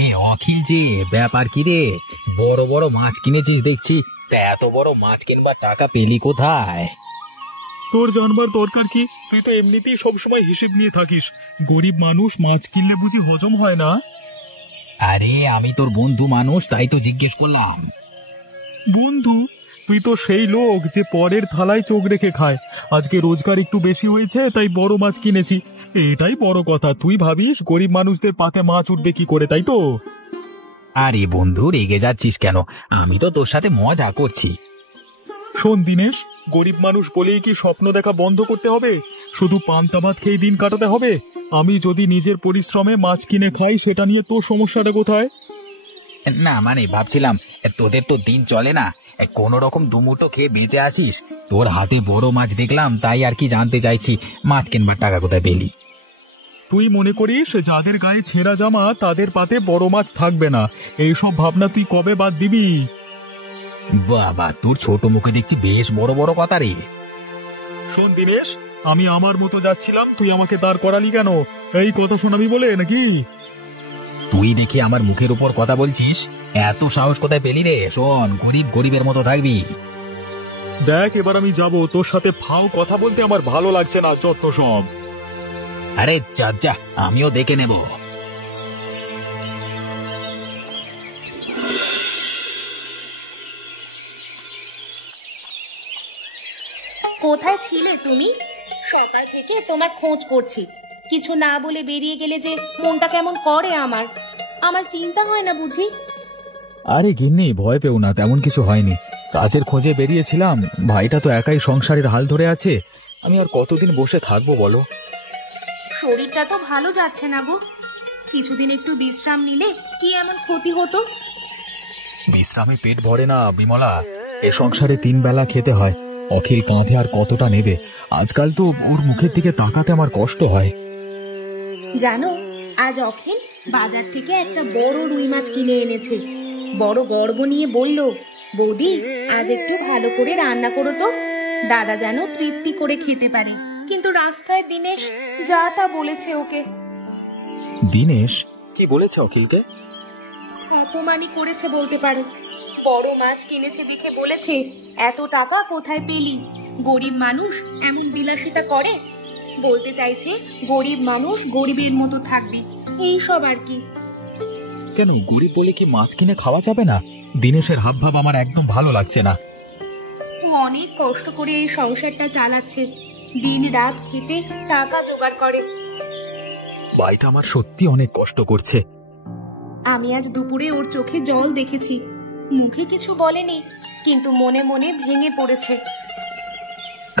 এ অখিল যে ব্যাপার কি রে? বড় বড় মাছ কিনেছিস দেখছি, তা এত বড় মাছ কিনবার টাকা পেলি কোথায়? তোর জানবার দরকার কি? তুই তো এমনিতেই সবসময় হিসেব নিয়ে থাকিস। গরিব মানুষ মাছ কিনলে বুঝি হজম হয় না? আরে আমি তোর বন্ধু মানুষ, তাই তো জিজ্ঞেস করলাম। বন্ধু? তুই তো সেই লোক যে পরের থালায় চোখ রেখে খায়। আজকে রোজগার একটু বেশি হয়েছে তাই বড় মাছ কিনেছি, এটাই বড় কথা। তুই ভাবিস গরিব মানুষদের পাতে মাছ উঠবে কি করে, তাই তো? আরে বন্ধু, রেগে যাচ্ছিস কেন? আমি তো তোর সাথে মজা করছি। শোন দিনেশ, গরিব মানুষ বলেই কি স্বপ্ন দেখা বন্ধ করতে হবে? শুধু পান্তা ভাত খেয়ে দিন কাটাতে হবে? আমি যদি নিজের পরিশ্রমে মাছ কিনে খাই, সেটা নিয়ে তোর সমস্যাটা কোথায়? না মানে ভাবছিলাম, তোদের তো দিন চলে না, কোন রকম দুমুটো খেয়ে বেঁচে আছিস। তোর হাতে বড় মাছ দেখলাম, তাই আর কি জানতে চাইছি মাছ কিনবার টাকা কোথায় পেলি। তুই মনে করিস যাদের গায়ে ছেঁড়া জামা তাদের পাতে বড় মাছ থাকবে না? এইসব ভাবনা তুই কবে বাদ দিবি? বাবা, তোর ছোট মুখে দেখছি বেশ বড় বড় কথা রে। শোন দিনেশ, আমি আমার মতো যাচ্ছিলাম, তুই আমাকে দাঁড় করালি কেন? এই কথা শোনাবি বলে নাকি? তুই দেখি আমার মুখের উপর কথা বলছিস, এত সাহস কোথায় পেলি রে? শোন, গরিব গরিবের মতো থাকবি। দেখ, এবার আমি যাব, তোর সাথে ফাও কথা বলতে আমার ভালো লাগছে না, যত সব। আরে যা যা, আমিও দেখে নেব। কোথায় ছিলে তুমি? সকাল থেকে তোমার খোঁজ করছি, কিছু না বলে বেরিয়ে গেলে যে মনটা কেমন করে আমার। আমার চিন্তা হয় না বুঝি? আরে গিন্নি, ভয় পেও না, তেমন কিছু হয়নি। কাজের খোঁজে বেরিয়েছিলাম, ভাইটা তো একাই সংসারের হাল ধরে আছে, আমি আর কতদিন বসে থাকবো বলো? শরীরটা তো ভালো যাচ্ছে না গো, কিছুদিন একটু বিশ্রাম নিলে কি এমন ক্ষতি হতো? বিশ্রামে পেট ভরে না বিমলা, এ সংসারে 3 বেলা খেতে হয়। অখিল কাঁধে আর কতটা নেবে? আজকাল তো ওর মুখের দিকে তাকাতে আমার কষ্ট হয়। জানো, আজ অখিল বাজার থেকে একটা বড় রুই মাছ কিনে এনেছে। বড় গর্ব নিয়ে বলল, বৌদি আজ একটু ভালো করে রান্না করো তো, দাদা যেন তৃপ্তি করে খেতে পারে। কিন্তু রাস্তায় দিনেশ যা তা বলেছে ওকে। দিনেশ কি বলেছে অখিলকে? অপমানই করেছে বলতে পারো। বড় মাছ কিনেছে দেখে বলেছে, এত টাকা কোথায় পেলি? গরিব মানুষ এমন বিলাসিতা করে? বলতে চাইছে গরিব মানুষ গরিবের মতো থাকবি, এই সব আর কি। কেন, গরিব বলে কি মাছ কিনে খাওয়া যাবে না? দিনেশের হাবভাব আমার একদম ভালো লাগছে না। অনেক কষ্ট করে এই সংসারটা চালাচ্ছে, দিন রাত খেটে টাকা জোগাড় করে। ভাইটা আমার সত্যি অনেক কষ্ট করছে। আমি আজ দুপুরে ওর চোখে জল দেখেছি, মুখে কিছু বলেনি, কিন্তু মনে মনে ভেঙে পড়েছে।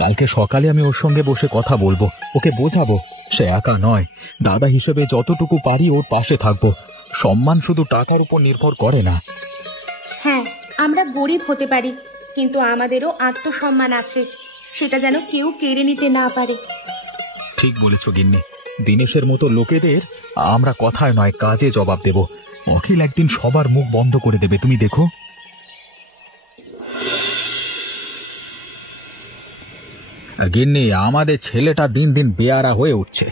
কালকে সকালে আমি ওর সঙ্গে বসে কথা বলবো, ওকে বোঝাবো সে একা নয়, দাদা হিসেবে যতটুকু পারি ওর পাশে থাকবো। সম্মান শুধু টাকার উপর নির্ভর করে না। হ্যাঁ, আমরা গরিব হতে পারি, কিন্তু আমাদেরও আত্মসম্মান আছে, সেটা যেন কেউ কেড়ে নিতে না পারে। ঠিক বলেছ গিন্নি, দিনেশের মতো লোকেদের আমরা কথায় নয় কাজে জবাব দেব। অখিল একদিন সবার মুখ বন্ধ করে দেবে, তুমি দেখো। গিন্নি, আমাদের ছেলেটা দিন দিন বেয়ারা হয়ে উঠছে,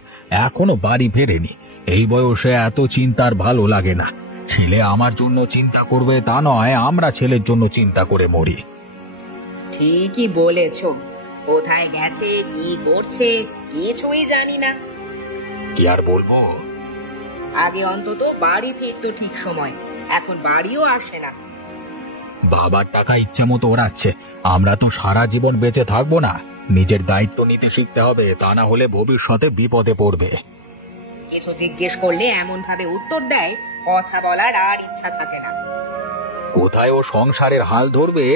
এখনো বাড়ি ফেরেনি। এই বয়সে এত চিন্তার ভালো লাগে না। ছেলে আমার জন্য চিন্তা করবে তা নয়, আমরা ছেলের জন্য চিন্তা করে মরি। ঠিকই বলেছ, কোথায় গেছে কি করছে কিছুই জানি না। কি আর বলবো, আগে অন্তত বাড়ি ফিরতো ঠিক সময়, এখন বাড়িও আসে না। বাবার টাকা ইচ্ছে মতো ওড়াচ্ছে। আমরা তো সারা জীবন বেঁচে থাকবো না, নিজের দায়িত্ব নিতে শিখতে হবে, তা না হলে ভবিষ্যতে বিপদে পড়বে। কিছু জিজ্ঞেস করলে এমন ভাবে উত্তর দেয়, কথা বলার আর ইচ্ছা থাকে না। কোথায় ও সংসারের হাল ধরবে,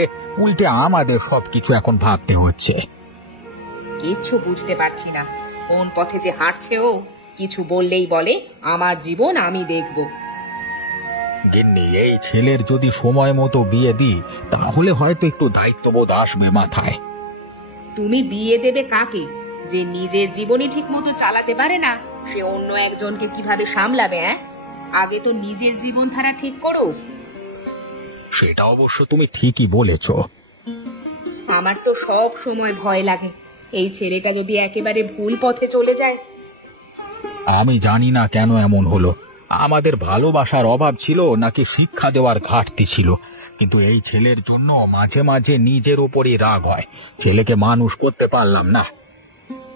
উল্টে আমাদের সবকিছু এখন ভাবতে হচ্ছে। কিচ্ছু বুঝতে পারছি না, কোন পথে যে হাঁটছে ও। কিছু বললেই বলে আমার জীবন আমি দেখব। গিন্নি, এই ছেলের যদি সময় মতো বিয়ে দিই, তাহলে হয়তো একটু দায়িত্ববোধ আসবে মাথায়। তুমি বিয়ে দেবে কাকে? যে নিজের জীবনই ঠিক মতো চালাতে পারে না, সে অন্য একজনকে কিভাবে সামলাবে? আগে তো নিজের জীবনধারা ঠিক করো। সেটা অবশ্য তুমি ঠিকই বলেছ। আমার তো সব সময় ভয় লাগে, এই ছেলেটা যদি একেবারে ভুল পথে চলে যায়। আমি জানি না কেন এমন হলো, আমাদের ভালোবাসার অভাব ছিল নাকি শিক্ষা দেওয়ার ঘাটতি ছিল, কিন্তু এই ছেলের জন্য মাঝে মাঝে নিজের উপরই রাগ হয়। ছেলেকে মানুষ করতে পারলাম না।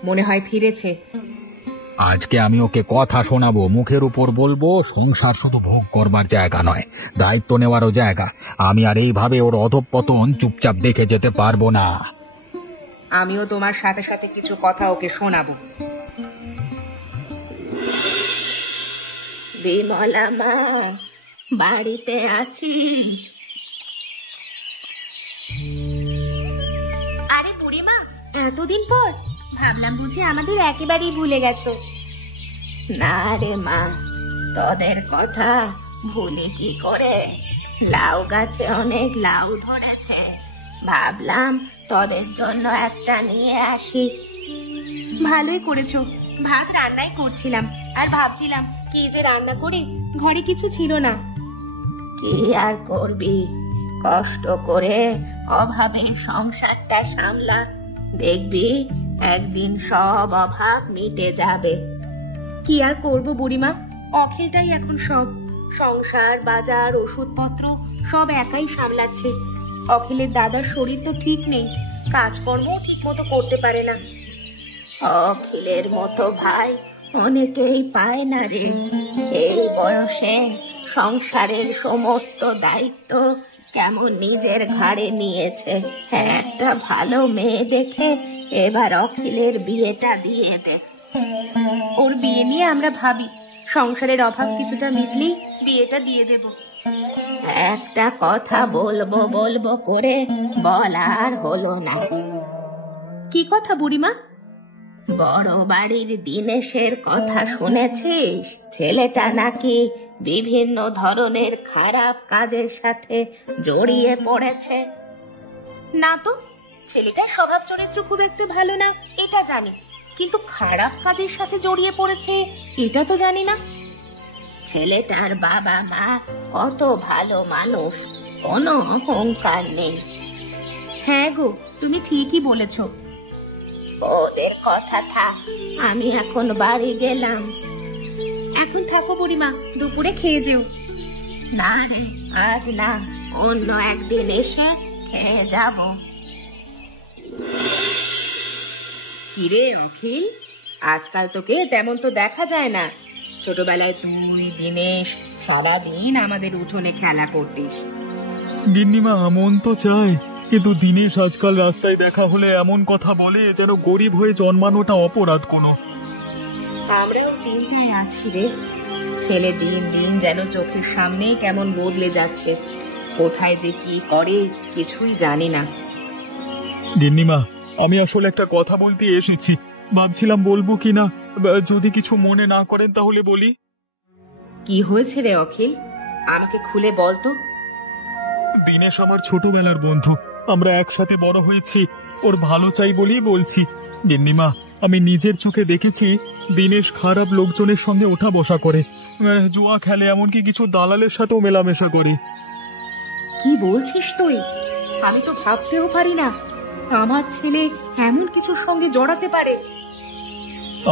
মনে হয় ফিরেছে। আজকে আমি ওকে কথা শোনাবো, মুখের উপর বলবো সংসার শুধু ভোগ করবার জায়গা নয়, দায়িত্ব নেওয়ারও জায়গা। আমি আর এইভাবে ওর অধঃপতন চুপচাপ দেখে যেতে পারবো না। আমিও তোমার সাথে সাথে কিছু কথা ওকে শোনাবো। বিমলা মা, বাড়িতে আছিস? আরে বুড়িমা, এতদিন পর, ভাবলাম বুঝি আমাদের একেবারেই ভুলে গেছো। না রে মা, তোদের কথা ভুলে কি করে? লাউ গাছে অনেক লাউ ধরেছে, ভাবলাম তোদের জন্য একটা নিয়ে আসি। ভালোই করেছো। ভাত রান্নাই করছিলাম আর ভাবছিলাম কি যে রান্না করে, ঘরে কিছু ছিল না। কি আর করবি, কষ্ট করে অভাবের সংসারটা সামলা, দেখবি একদিন সব অভাব মিটে যাবে। কি আর করবো বুড়িমা, অখিলটাই এখন সব। সংসার, বাজার, ওষুধপত্র সব একাই সামলাচ্ছে। অখিলের দাদার শরীর তো ঠিক নেই, কাজকর্মও ঠিক মতো করতে পারে না। অখিলের মতো ভাই অনেকেই পায় না রে। এই বয়সে সংসারের সমস্ত দায়িত্ব কেমন নিজের ঘাড়ে নিয়েছে। একটা ভালো মেয়ে দেখে এবার অখিলের বিয়েটা দিয়ে দে। ওর বিয়ে নিয়ে আমরা ভাবি, সংসারের অভাব কিছুটা মিটলেই বিয়েটা দিয়ে দেব। একটা কথা বলবো বলবো করে বলার হলো না। কি কথা বুড়িমা? বড় বাড়ির দিনেশের কথা শুনেছিস? ছেলেটা নাকি বিভিন্ন ধরনের খারাপ কাজের সাথে জড়িয়ে পড়েছে। না তো, ছেলেটার স্বভাব চরিত্র খুব একটু ভালো না এটা জানি, কিন্তু খারাপ কাজের সাথে জড়িয়ে পড়েছে এটা তো জানি না। ছেলেটার বাবা মা কত ভালো মানুষ, কোনো অহংকার নেই। হ্যাঁ গো, তুমি ঠিকই বলেছো। ওদের কথা থাক, আমি এখন বাড়ি গেলাম। এখন থাকো বুড়িমা, দুপুরে খেয়ে যেও। না রে, আজ না, অন্য একদিন এসে খেয়ে যাব। কিরে অখিল, আজকাল তোকে তেমন তো দেখা যায় না। ছোটবেলায় তুই, দিনেশ সারাদিন আমাদের উঠোনে খেলা করতিস। গিন্নিমা, মন তো চায়, কিন্তু দিনেশ আজকাল রাস্তায় দেখা হলে এমন কথা বলে যেন গরিব হয়ে জন্মানোটা অপরাধ কোনো। আমরাও চিন্তায় আছি রে। ছেলে দিন দিন যেন চোখের সামনেই কেমন বদলে যাচ্ছে। কোথায় যে কি করে কিছুই জানি না। গিন্নিমা, আমি আসলে একটা কথা বলতে এসেছি, ভাবছিলাম বলবো কিনা। যদি কিছু মনে না করেন তাহলে বলি। কি হয়েছে রে অখিল, আমাকে খুলে বল তো। দিনেশ আমার ছোটবেলার বন্ধু, আমরা একসাথে বড় হয়েছি, ওর ভালো চাই বলেই বলছি। গিন্নিমা, আমি নিজের চোখে দেখেছি দিনেশ খারাপ লোকজনের সঙ্গে ওঠা বসা করে, জুয়া খেলে, এমনকি কিছু দালালের সাথেও মেলামেশা করে। কি বলছিস তুই? আমি তো ভাবতেও পারি না আমার ছেলে এমন কিছুর সঙ্গে জড়াতে পারে।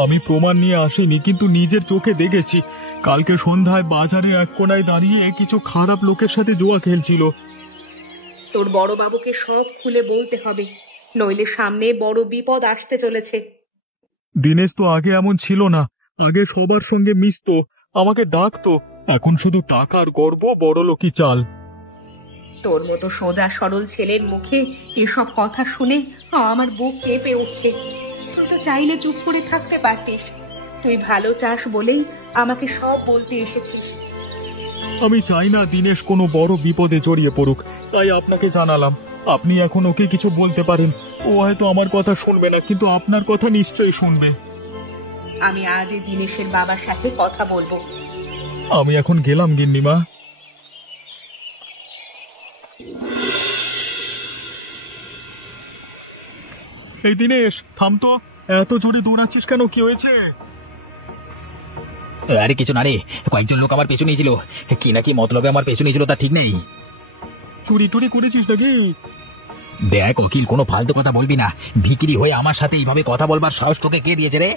আমি প্রমাণ নিয়ে আসিনি, কিন্তু নিজের চোখে দেখেছি। কালকে সন্ধ্যায় বাজারে এক কোনায় দাঁড়িয়ে কিছু খারাপ লোকের সাথে জুয়া খেলছিল। তোর বড় বাবুকে সব খুলে বলতে হবে, নইলে সামনে বড় বিপদ আসতে চলেছে। দিনেশ তো আগে এমন ছিল না, আগে সবার সঙ্গে মিশতো, আমাকে ডাকতো। এখন শুধু টাকার গর্ব, বড়লোকি চাল। তোর মতো সোজা সরল ছেলের মুখে এসব কথা শুনে আমার বুক কেঁপে উঠছে। তুই তো চাইলে চুপ করে থাকতে পারতিস। তুই ভালো চাস বলেই আমাকে সব বলতে এসেছিস। আমি চাই না দিনেশ কোনো বড় বিপদে জড়িয়ে পড়ুক, তাই আপনাকে জানালাম। আপনি এখন ওকে কিছু বলতে পারেন। ও হয়তো আমার কথা শুনবে না, কিন্তু আপনার কথা নিশ্চয়ই শুনবে। আমি আজই দিনেশের বাবার সাথে কথা বলবো। আমি এখন গেলাম গিন্নিমা। এই দিনেশ, থাম তো, এত জোরে দৌড়াচ্ছিস কেন? কি হয়েছে? আরে কিছু না রে, কয়েকজন লোক আমার পেছু নিয়েছিল, কি নাকি মতলবে আমার পেছু নিয়েছিল তা ঠিক নেই। চুরি টুরি করেছিস নাকি? দেখ অখিল, কোনো ফালতু কথা বলবি না। ভিকিরি হয়ে আমার সাথে এইভাবে কথা বলবার সাহস তোকে কে দিয়েছে রে?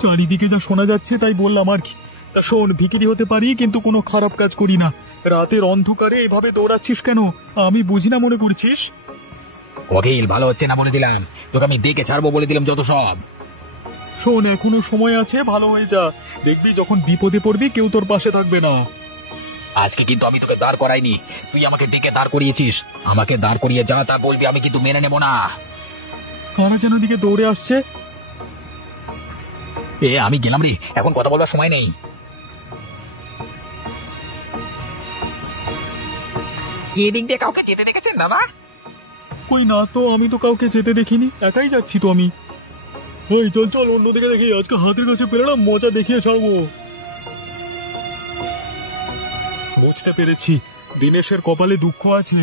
চারিদিকে যা শোনা যাচ্ছে তাই বললাম আর কি। তা শোন, ভিখিরি হতে পারি কিন্তু কোনো খারাপ কাজ করি না। রাতের অন্ধকারে এভাবে দৌড়াচ্ছিস কেন? আমি বুঝি না মনে করছিস? অখিল, ভালো হচ্ছে না বলে দিলাম তোকে, আমি দেখে ছাড়বো বলে দিলাম যত সব। শোন, এখনো সময় আছে, ভালো হয়ে যা। দেখবি যখন বিপদে পড়বি কেউ তোর পাশে থাকবে না। আজকে কিন্তু আমি তোকে দাঁড় করাইনি, তুই আমাকে ডেকে দাঁড় করিয়েছিস। আমাকে দাঁড় করিয়ে যা তা বলবি, আমি কিন্তু মেনে নেব না। কারা যেন দিকে দৌড়ে আসছে। আমি গেলাম রে, এখন কথা বলবার সময় নেই। এদিক দিয়ে কাউকে যেতে দেখেছেন দাদা? কই না তো, আমি তো কাউকে যেতে দেখিনি, একাই যাচ্ছি তো আমি। এই চল চল, অন্যদিকে দেখি, আজকে হাতের কাছে পেলে না মজা দেখিয়ে ছাড়বো। বুঝতে পেরেছি, দিনেশের কপালে দুঃখ আছে।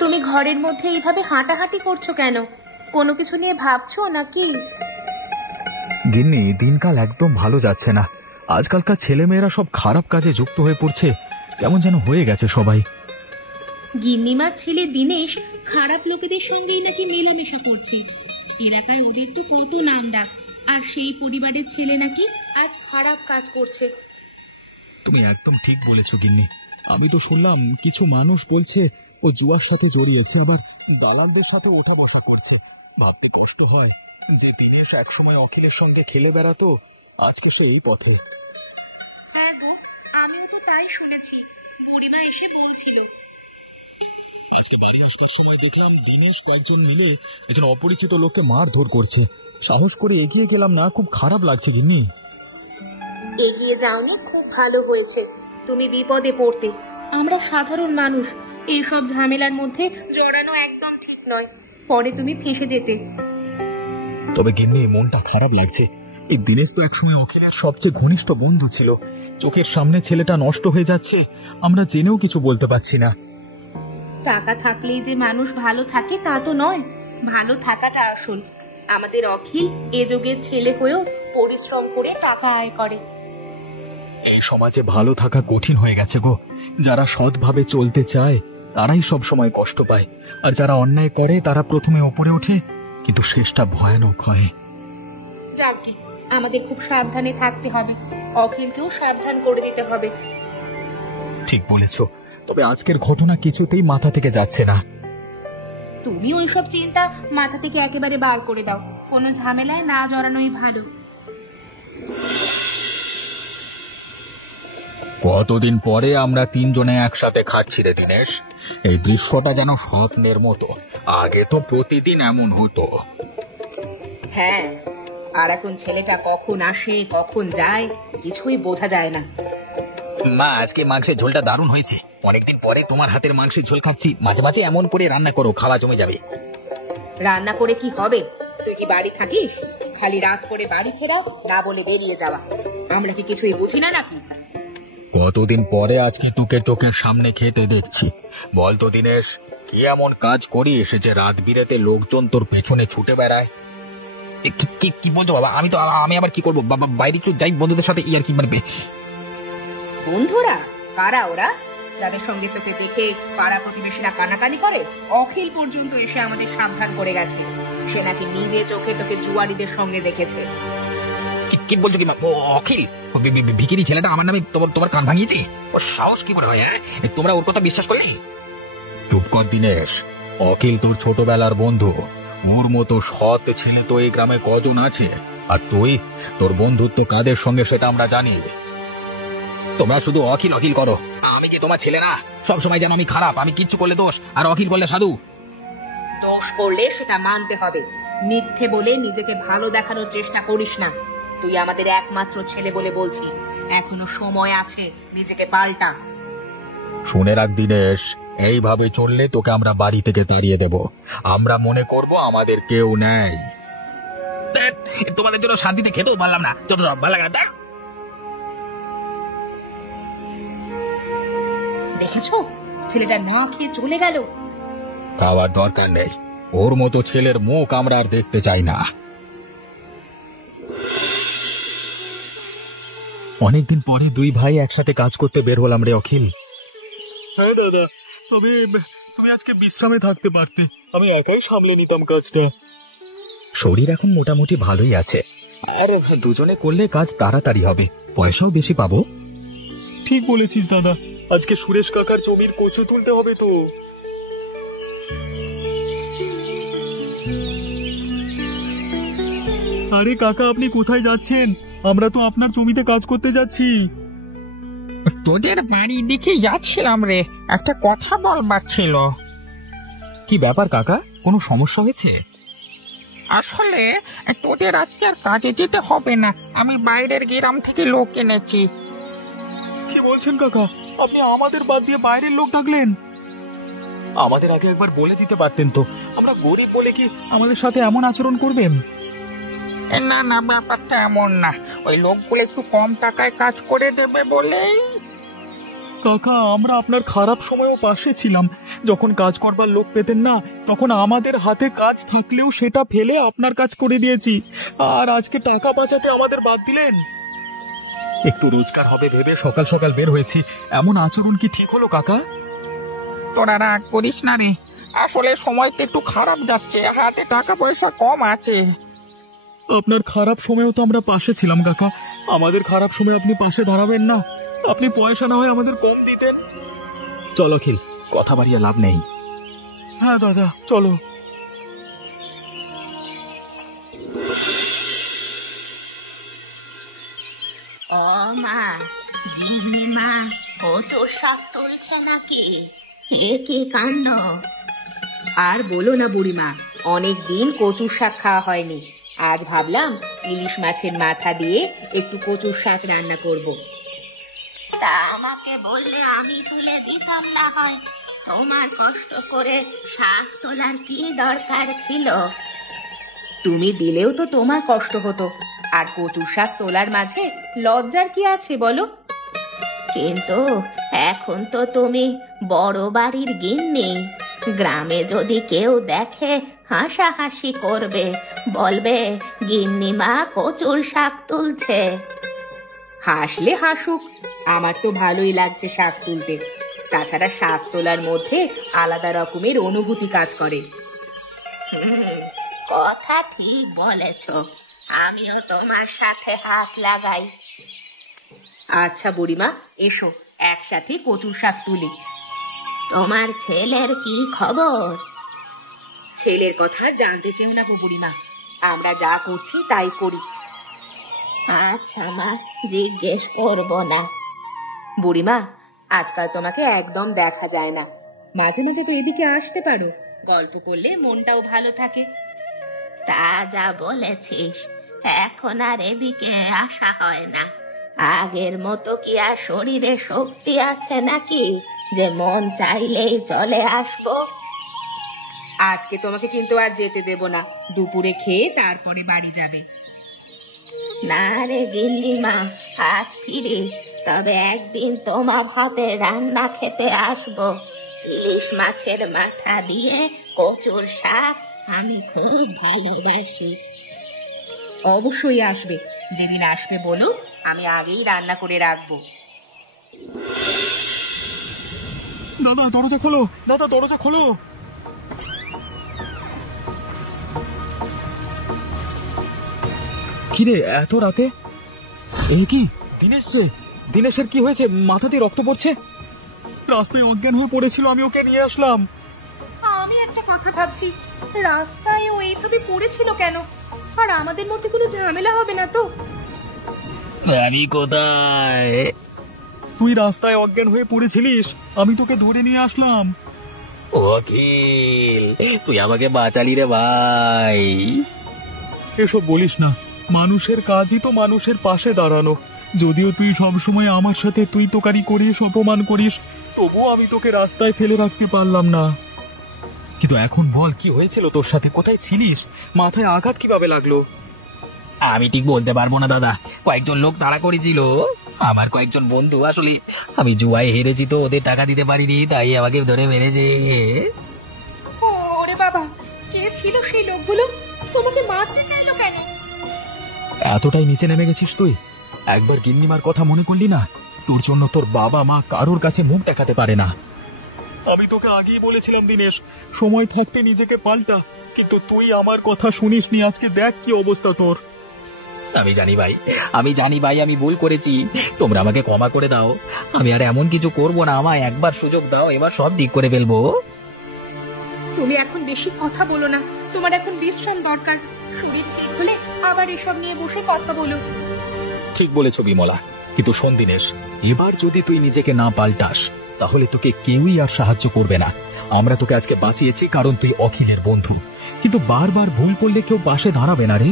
তুমি ঘরের মধ্যে এইভাবে হাঁটাহাঁটি করছো কেন? কোনো কিছু নিয়ে ভাবছো নাকি? গিন্নি, দিনকাল একদম ভালো যাচ্ছে না। আজকালকার ছেলেমেয়েরা সব খারাপ কাজে যুক্ত হয়ে পড়ছে, কেমন যেন হয়ে গেছে সবাই। গিন্নিমার ছেলে দিনেশ খারাপ লোকেদের সঙ্গেই নাকি মেলামেশা করছে। এলাকায় ওদের তো কত নাম ডাক, আর সেই পরিবারের ছেলে নাকি আজ খারাপ কাজ করছে। তুমি একদম ঠিক বলেছো গিন্নি। আমি তো শুনলাম কিছু মানুষ বলছে ও জুয়ার সাথে জড়িয়েছে, আবার দালালদের সাথে ওঠা বসা করছে। ভাবতে কষ্ট হয় যে দিনেশ একসময় অখিলের সঙ্গে খেলে বেড়াতো, আজকে সে এই পথে। হ্যাঁ গো, আমিও তো তাই শুনেছি, বুড়িমা এসে বলছিল। আজকে বাড়ি আসার সময় দেখলাম দিনেশ কয়েকজন মিলে একজন অপরিচিত লোককে মারধর করছে। সাহস করে এগিয়ে গেলাম না, খুব খারাপ লাগছে গিন্নি। এগিয়ে যাওনি, খুব ভালো হয়েছে। তুমি বিপদে পড়তে, আমরা সাধারণ মানুষ, এইসব ঝামেলার মধ্যে জড়ানো একদম ঠিক নয়, পরে তুমি ফেঁসে যেতে। তবে গিন্নি, মনটা খারাপ লাগছে। এই দিনেশ তো একসময় অখিলের সবচেয়ে ঘনিষ্ঠ বন্ধু ছিল। চোখের সামনে ছেলেটা নষ্ট হয়ে যাচ্ছে, আমরা জেনেও কিছু বলতে পারছি না। টাকা থাকলেই যে মানুষ ভালো থাকে তা তো নয়, ভালো থাকাটা আসল। আমাদের অখিল এ যুগের ছেলে হয়েও পরিশ্রম করে টাকা আয় করে। এই সমাজে ভালো থাকা কঠিন হয়ে গেছে গো। যারা সৎভাবে চলতে চায় তারাই সব সময় কষ্ট পায়, আর যারা অন্যায় করে তারা প্রথমে ওপরে ওঠে, কিন্তু শেষটা ভয়ানক হয়। যাক কি, আমাদের খুব সাবধানে থাকতে হবে, অখিলকেও সাবধান করে দিতে হবে। ঠিক বলেছ, তবে আজকের ঘটনা কিছুতেই মাথা থেকে যাচ্ছে না। তুমি ওইসব চিন্তা মাথা থেকে একেবারে বার করে দাও, কোনো ঝামেলায় না জড়ানোই ভালো। কতদিন পরে আমরা তিনজনে একসাথে খাচ্ছি রে দিনেশ, এই দৃশ্যটা যেন স্বপ্নের মতো। আগে তো প্রতিদিন এমন হতো। হ্যাঁ, আর এখন ছেলেটা কখন আসে কখন যায় কিছুই বোঝা যায় না। মা, আজকে মাংসের ঝোলটা দারুণ হয়েছে। অনেকদিন পরে তোমার হাতের মাংসের ঝোল খাচ্ছি। মাঝে মাঝে এমন করে রান্না করো, খাওয়া জমে যাবে। রান্না করে কি হবে? তুই কি বাড়ি থাকিস? খালি রাত করে বাড়ি ফেরা, না বলে বেরিয়ে যাওয়া। আমরা কি কিছুই বুঝি না নাকি? কতদিন পরে আজকে তোকে চোখের সামনে খেতে দেখছি। বলতো দিনেশ, কি এমন কাজ করিস যে রাত বিরেতে লোকজন তোর পেছনে ছুটে বেড়ায়? কি বলছো বাবা? আমি আবার কি করবো বাবা? বাইরে যাই বন্ধুদের সাথে, ইয়ার কি মারবে? বন্ধুরা কারা ওরা, যাদের সঙ্গে তোকে দেখে পাড়া প্রতিবেশীরা কানাকানি করে? অখিল পর্যন্ত এসে আমাদের সাবধান করে গেছে, সে নাকি নিজে চোখে তোকে জুয়ারিদের সঙ্গে দেখেছে। কি বলছো কি মা? ও অখিল, ভিখিরি ছেলেটা আমার নামে তোমার কান ভাঙিয়েছে? ওর সাহস কি করে হয়? হ্যাঁ, তোমরা ওর কথা বিশ্বাস করলে? চুপ কর দিনেশ, অখিল তোর ছোটবেলার বন্ধু। ওর মতো সৎ ছেলে তো এই গ্রামে কজন আছে? আর তুই, তোর বন্ধুত্ব কাদের সঙ্গে সেটা আমরা জানি। তোমরা শুধু অখিল অখিল করো। আমি কি তোমার ছেলে না? সবসময় যেন আমি খারাপ, আমি কিচ্ছু করলে দোষ, আর অখিল করলে সাধু। দোষ করলে সেটা মানতে হবে, মিথ্যে বলে নিজেকে ভালো দেখানোর চেষ্টা করিস না। তুই আমাদের একমাত্র ছেলে বলে বলছি, এখনো সময় আছে, নিজেকে পাল্টা। শুনে রাখ দিনেশ, এইভাবে চললে তোকে আমরা বাড়ি থেকে তাড়িয়ে দেব। আমরা মনে করব আমাদের কেউ নেই। তোমাদের জন্য শান্তিতে খেতেও পারলাম না, যত সব ভালো লাগে। দেখেছো, ছেলেটা না খেয়ে চলে গেল। খাওয়ার দরকার নেই, ওর মতো ছেলের মুখ আমরা আর দেখতে চাই না। অনেকদিন পরে দুই ভাই একসাথে কাজ করতে বের হলাম রে অখিল। হ্যাঁ দাদা, তবে তুমি আজকে বিশ্রামে থাকতে পারতে, আমি একাই সামলে নিতাম কাজটা। শরীর এখন মোটামুটি ভালোই আছে, আর দুজনে করলে কাজ তাড়াতাড়ি হবে, পয়সাও বেশি পাবো। ঠিক বলেছিস দাদা, আজকে সুরেশ কাকার জমির কচু তুলতে হবে তো। আরে কাকা, আপনি কোথায় যাচ্ছেন? আমরা তো আপনার জমিতে কাজ করতে যাচ্ছি। তোদের বাড়ির দিকে যাচ্ছিলাম রে, একটা কথা বলবার ছিল। কি ব্যাপার কাকা, কোনো সমস্যা হয়েছে? আসলে তোদের আজকে আর কাজে যেতে হবে না, আমি বাইরের গ্রাম থেকে লোক এনেছি। কি বলছেন কাকা, আপনি আমাদের বাদ দিয়ে বাইরের লোক ডাকলেন? আমাদের আগে একবার বলে দিতে পারতেন তো, আমরা গরিব বলে কি আমাদের সাথে এমন আচরণ করবেন? না না, ব্যাপারটা এমন না, ওই লোকগুলো একটু কম টাকায় কাজ করে দেবে বলেই। কাকা, আমরা আপনার খারাপ সময়ও পাশে ছিলাম। যখন কাজ করবার লোক পেতেন না, তখন আমাদের হাতে কাজ থাকলেও সেটা ফেলে আপনার কাজ করে দিয়েছি, আর আজকে টাকা বাঁচাতে আমাদের বাদ দিলেন। একটু রোজগার হবে ভেবে সকাল সকাল বের হয়েছি, এমন আচরণ কি ঠিক হলো কাকা? তোরা রাগ করিস না রে, আসলে সময়টা একটু খারাপ যাচ্ছে, হাতে টাকা পয়সা কম আছে। আপনার খারাপ সময়েও তো আমরা পাশে ছিলাম কাকা, আমাদের খারাপ সময় আপনি পাশে দাঁড়াবেন না? আপনি পয়সা না হয় আমাদের কম দিতেন। চলো অখিল, কথা বাড়িয়ে লাভ নেই। হ্যাঁ দাদা, চলো। ও মা, গিন্নি মা কচুর শাক তুলছে নাকি? এ কি কাণ্ড! আর বলো না বুড়িমা, অনেক দিন কচুর শাক খাওয়া হয়নি। আজ ভাবলাম ইলিশ মাছের মাথা দিয়ে একটু কচুর শাক রান্না করব। তা আমাকে বললে আমি তুলে দিতাম না হয়? তোমার কষ্ট করে শাক তোলার কি দরকার ছিল? তুমি দিলেও তো তোমার কষ্ট হতো, আর কচুর শাক তোলার মাঝে লজ্জার কি আছে বলো? কিন্তু এখন তো তুমি বড় বাড়ির গিন্নি, গ্রামে যদি কেউ দেখে হাসাহাসি করবে, বলবে গিন্নিমা কচুর শাক তুলছে। হাসলে হাসুক, আমার তো ভালোই লাগছে শাক তুলতে। তাছাড়া শাক তোলার মধ্যে আলাদা রকমের অনুভূতি কাজ করে। কথা ঠিক বলেছ, আমিও তোমার সাথে হাত লাগাই। আচ্ছা বুড়িমা, এসো একসাথে কচুর শাক তুলি। তোমার ছেলের কি খবর? ছেলের কথা জানতে চেও না গো বুড়িমা, আমরা যা করছি তাই করি। আচ্ছা মা, জিজ্ঞেস করব না। বুড়িমা, আজকাল তোমাকে একদম দেখা যায় না, মাঝে মাঝে তো এদিকে আসতে পারো, গল্প করলে মনটাও ভালো থাকে। তা যা বলেছিস, এখন আর এদিকে আসা হয় না। আগের মতো কি আর শরীরে শক্তি আছে নাকি যে মন চাইলেই চলে আসবো? আজকে তোমাকে কিন্তু আর যেতে দেব না, দুপুরে খেয়ে তারপরে বাড়ি যাবে। না রে গিন্নিমা, আজ ফিরে, তবে একদিন তোমার হাতে রান্না খেতে আসবো। ইলিশ মাছের মাথা দিয়ে কচুর শাক আমি খুব ভালোবাসি। অবশ্যই আসবে, যেদিন আসবে বলো, আমি আগেই রান্না করে রাখবো। দাদা দরজা খোলো, দাদা দরজা খোলো। কিরে এত রাতে? এই কি দিনেশ? দিনেশের কি হয়েছে? মাথা দিয়ে রক্ত পড়ছে। রাস্তায় অজ্ঞান হয়ে পড়েছিল, আমি ওকে নিয়ে আসলাম। আমি একটা কথা ভাবছি, রাস্তায় ও এইভাবে পড়েছিল কেন? আর আমাদের মধ্যে কোনো ঝামেলা হবে না তো? আমি কোথায়? তুই রাস্তায় অজ্ঞান হয়ে পড়েছিলিস, আমি তোকে ধরে নিয়ে আসলাম। অখিল, তুই আমাকে বাঁচালি রে ভাই। এসব বলিস না, মানুষের কাজই তো মানুষের পাশে দাঁড়ানো। যদিও তুই সবসময় আমার সাথে তুই তোকারি করিস, অপমান করিস, তবুও আমি তোকে রাস্তায় ফেলে রাখতে পারলাম না। কিন্তু এখন বল, কি হয়েছিল তোর সাথে? কোথায় ছিলিস? মাথায় আঘাত কিভাবে লাগলো? আমি ঠিক বলতে পারবো না দাদা, কয়েকজন লোক তাড়া করেছিল, আমার কয়েকজন বন্ধু। আসলে আমি জুয়ায় হেরেছি তো, ওদের টাকা দিতে পারিনি, তাই আমাকে ধরে মেরেছে। ওরে বাবা, কে ছিল সেই লোকগুলো? তোমাকে মারতে চাইলো কেন? এতটাই নিচে নেমে গেছিস তুই? একবার গিন্নিমার কথা মনে করলি না? তোর জন্য তোর বাবা মা কারোর কাছে মুখ দেখাতে পারে না। আমি তোকে আগেই বলেছিলাম দিনেশ, সময় থাকতে নিজেকে পাল্টা, কিন্তু তুই আমার কথা শুনিসনি। আজকে দেখ কি অবস্থা তোর। আমি জানি ভাই আমি ভুল করেছি। তোমরা আমাকে ক্ষমা করে দাও। আমি আর এমন কিছু করব না। আমায় একবার সুযোগ দাও, এবার সব ঠিক করে ফেলবো। তুমি এখন বেশি কথা বলো না, তোমার এখন বিশ্রাম দরকার। শরীর ঠিক হলে আবার এসব নিয়ে বসে কথা বলো। ঠিক বলেছ বিমলা, কিন্তু শোন দিনেশ, এবার যদি তুই নিজেকে না পাল্টাস তাহলে তোকে কেউই আর সাহায্য করবে না। আমরা তোকে আজকে বাঁচিয়েছি কারণ তুই অখিলের বন্ধু, কিন্তু বারবার ভুল করলে কেউ পাশে দাঁড়াবে না রে।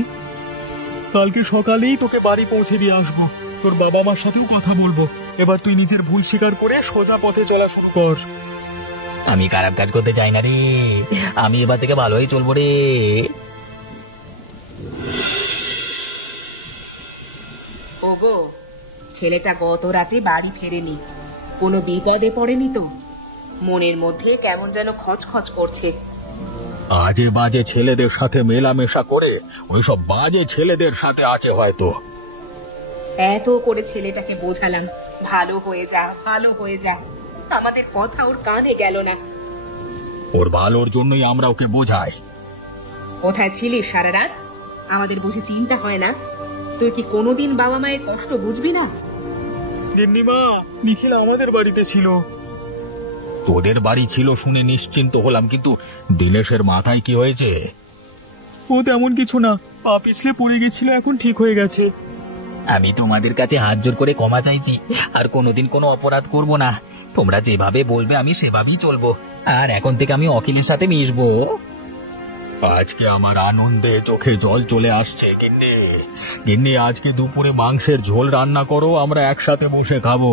কালকে সকালেই তোকে বাড়ি পৌঁছে দিয়ে আসবো, তোর বাবা মার সাথেও কথা বলবো। এবার তুই নিজের ভুল স্বীকার করে সোজা পথে চলা শুরু কর। আমি খারাপ কাজ করতে চাই না রে, আমি এবার থেকে ভালোই চলবো রে। ওগো, ছেলেটা গত রাতে বাড়ি ফেরেনি, কোনো বিপদে পড়েনি তো? মনের মধ্যে কেমন যেন খচখচ করছে। আজে বাজে ছেলেদের সাথে মেলামেশা করে ওইসব বাজে ছেলেদের সাথে আছে হয়তো। এত করে ছেলেটাকে বোঝালাম, ভালো হয়ে যা, ভালো হয়ে যা। আমাদের কথা ওর কানে গেল না। ওর ভালোর জন্যই আমরা ওকে বোঝাই। কোথায় ছিলিস সারা রাত? আমাদের বুঝে চিন্তা হয় না? তুই কি কোনোদিন বাবা মায়ের কষ্ট বুঝবি না? গিন্নিমা, নিখিল আমাদের বাড়িতে ছিল। তোদের বাড়ি ছিল শুনে নিশ্চিন্ত হলাম, কিন্তু দিনেশের মাথায় কি হয়েছে? ও তেমন কিছু না, পা পিছলে পড়ে গেছিল, এখন ঠিক হয়ে গেছে। আমি তোমাদের কাছে হাত জোর করে ক্ষমা চাইছি, আর কোনোদিন কোনো অপরাধ করব না। তোমরা যেভাবে বলবে আমি সেভাবেই চলবো, আর এখন থেকে আমি অখিলের সাথে মিশবো। আজকে আমার আনন্দে চোখে জল চলে আসছে। গিন্নি আজকে দুপুরে মাংসের ঝোল রান্না করো, আমরা একসাথে বসে খাবো।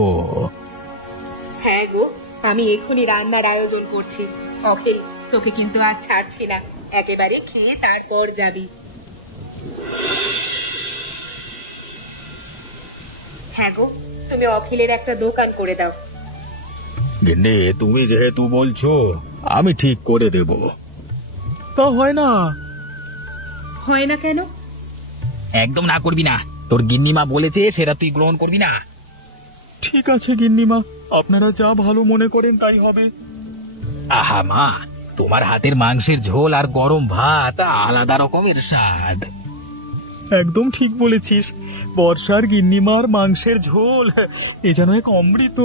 হ্যাঁ গো, আমি এখনই রান্নার আয়োজন করছি। অখিল, তোকে কিন্তু আজ ছাড়ছি না, একেবারে খেয়ে তারপর যাবি। হ্যাঁ গো, তুমি অখিলের একটা দোকান করে দাও। গিন্নি, তুমি যেহেতু বলছো আমি ঠিক করে দেব। তা হয় না? হয় না কেন? একদম না করবি না, তোর গিন্নিমা বলেছে সেটা তুই গ্রহণ করবি না। ঠিক আছে গিন্নিমা, আপনারা যা ভালো মনে করেন তাই হবে। আহা মা, তোমার হাতের মাংসের ঝোল আর গরম ভাত আলাদা রকমের স্বাদ। একদম ঠিক বলেছিস, বর্ষার গিন্নিমার মাংসের ঝোল এ যেন এক অমৃত।